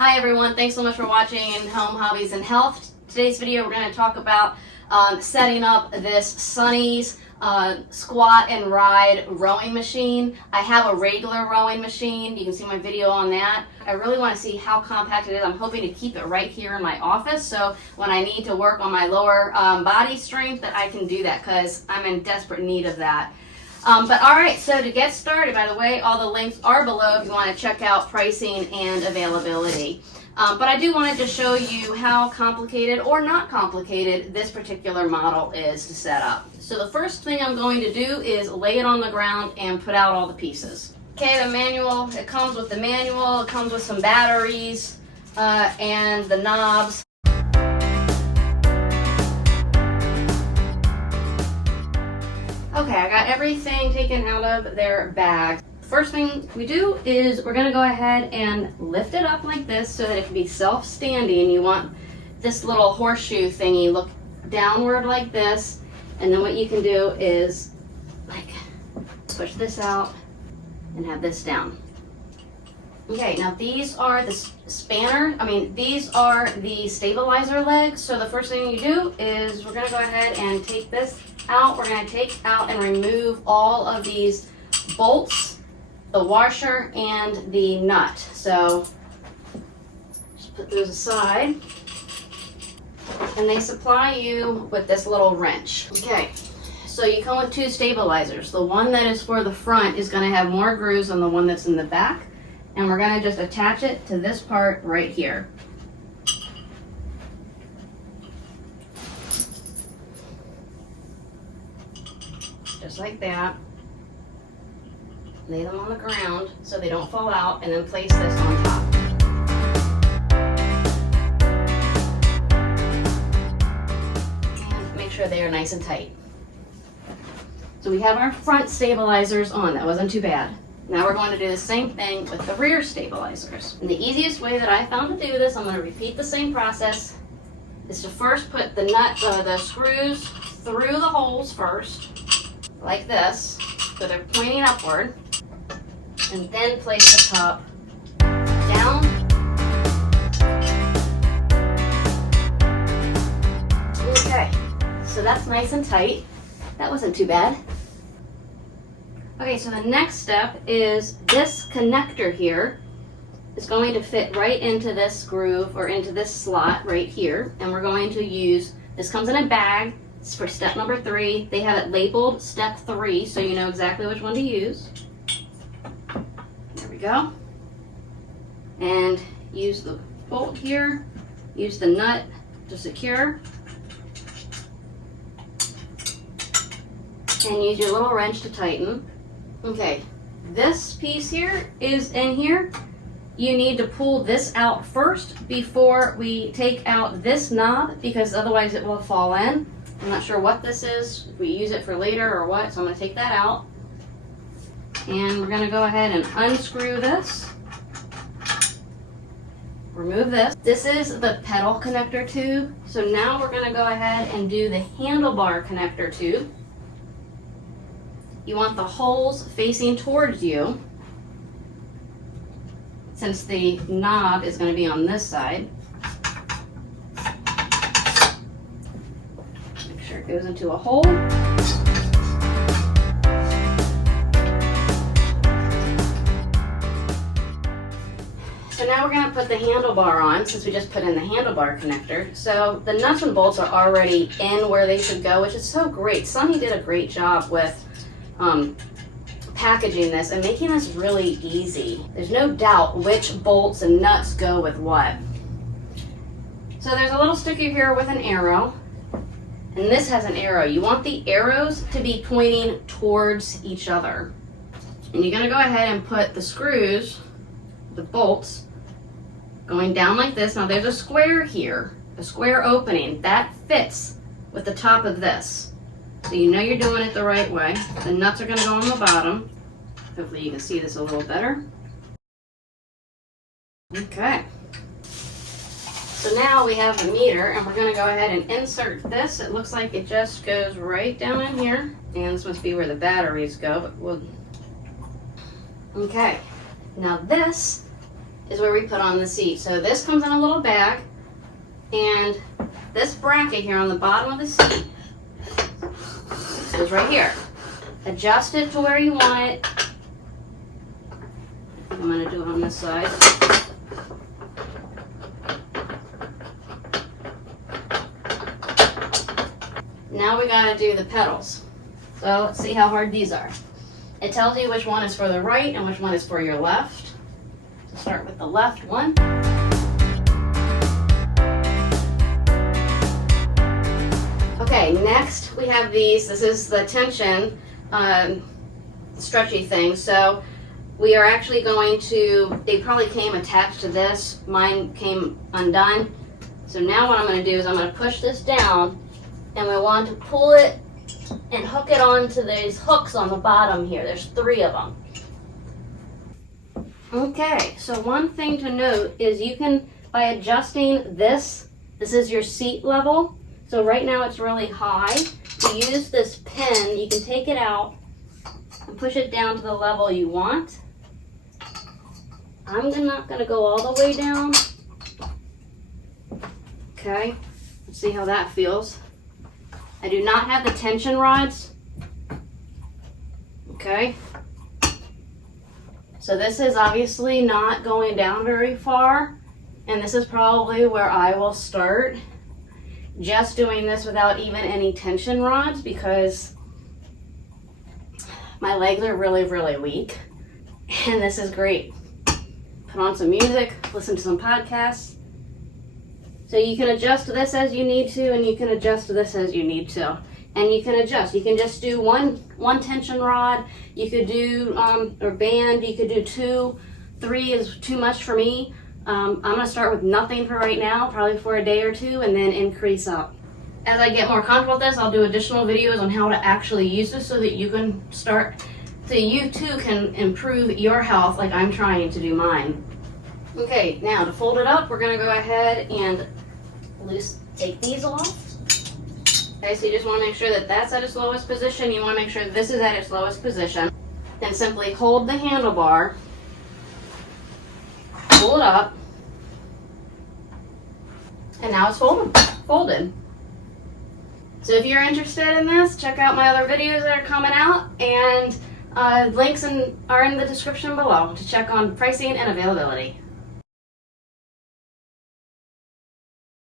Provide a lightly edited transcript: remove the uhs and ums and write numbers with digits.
Hi everyone, thanks so much for watching Home Hobbies and Health. Today's video we're going to talk about setting up this Sunny's squat and ride rowing machine. I have a regular rowing machine. You can see my video on that. I really want to see how compact it is. I'm hoping to keep it right here in my office, so when I need to work on my lower body strength that I can do that, because I'm in desperate need of that. But all right, so to get started, by the way, all the links are below if you want to check out pricing and availability. But I do want to just show you how complicated or not complicated this particular model is to set up. So the first thing I'm going to do is lay it on the ground and put out all the pieces. Okay, the manual, it comes with the manual, it comes with some batteries and the knobs. Okay, I got everything taken out of their bag. First thing we do is we're gonna go ahead and lift it up like this so that it can be self-standing. You want this little horseshoe thingy look downward like this, and then what you can do is like push this out and have this down. Okay, now these are the these are the stabilizer legs. So the first thing you do is we're gonna go ahead and take this out. We're going to take out and remove all of these bolts, the washer, and the nut. So just put those aside. And they supply you with this little wrench. Okay, so you come with two stabilizers. The one that is for the front is going to have more grooves than the one that's in the back. And we're going to just attach it to this part right here. Just like that. Lay them on the ground so they don't fall out, and then place this on top. And make sure they are nice and tight. So we have our front stabilizers on. That wasn't too bad. Now we're going to do the same thing with the rear stabilizers. And the easiest way that I found to do this, I'm going to repeat the same process, is to first put the the screws through the holes first, like this, so they're pointing upward, and then place the top down. Okay, so that's nice and tight. That wasn't too bad. Okay, so the next step is this connector here is going to fit right into this groove or into this slot right here, and we're going to use, this comes in a bag. It's for step number 3. They have it labeled step 3, so you know exactly which one to use. There we go. And use the bolt here, use the nut to secure, and use your little wrench to tighten. Okay, this piece here is in here. You need to pull this out first before we take out this knob, because otherwise it will fall in. I'm not sure what this is, if we use it for later or what, so I'm going to take that out. And we're going to go ahead and unscrew this. Remove this. This is the pedal connector tube. So now we're going to go ahead and do the handlebar connector tube. You want the holes facing towards you, since the knob is going to be on this side. Goes into a hole. So now we're going to put the handlebar on, since we just put in the handlebar connector. So the nuts and bolts are already in where they should go, which is so great. Sunny did a great job with packaging this and making this really easy. There's no doubt which bolts and nuts go with what. So there's a little sticker here with an arrow. And this has an arrow. You want the arrows to be pointing towards each other. And you're going to go ahead and put the screws, the bolts, going down like this. Now there's a square here, a square opening. That fits with the top of this. So you know you're doing it the right way. The nuts are going to go on the bottom. Hopefully you can see this a little better. Okay. So now we have the meter, and we're going to go ahead and insert this. It looks like it just goes right down in here. And this must be where the batteries go, but we'll... Okay. Now this is where we put on the seat. So this comes in a little bag, and this bracket here on the bottom of the seat goes right here. Adjust it to where you want it. I'm going to do it on this side. Now we got to do the pedals. So let's see how hard these are. It tells you which one is for the right and which one is for your left. So start with the left one. Okay, next we have these. This is the tension stretchy thing. So we are actually going to, they probably came attached to this. Mine came undone. So now what I'm going to do is I'm going to push this down, and we want to pull it and hook it onto these hooks on the bottom here. There's 3 of them. Okay, so one thing to note is you can, by adjusting this is your seat level. So right now it's really high. To use this pin, you can take it out and push it down to the level you want. I'm not going to go all the way down. Okay, let's see how that feels. I do not have the tension rods. Okay. So this is obviously not going down very far, and this is probably where I will start. Just doing this without even any tension rods because my legs are really, really weak, and this is great. Put on some music, listen to some podcasts. So you can adjust this as you need to, and you can adjust this as you need to. And you can adjust. You can just do one tension rod. You could do, or band, you could do 2. 3 is too much for me. I'm going to start with nothing for right now, probably for a day or 2, and then increase up. As I get more comfortable with this, I'll do additional videos on how to actually use this so that you can start, so you too can improve your health like I'm trying to do mine. Okay, now to fold it up, we're going to go ahead and take these off. Okay, so you just want to make sure that that's at its lowest position. You want to make sure this is at its lowest position. Then simply hold the handlebar, pull it up, and now it's folded. So if you're interested in this, check out my other videos that are coming out, and links are in the description below to check on pricing and availability.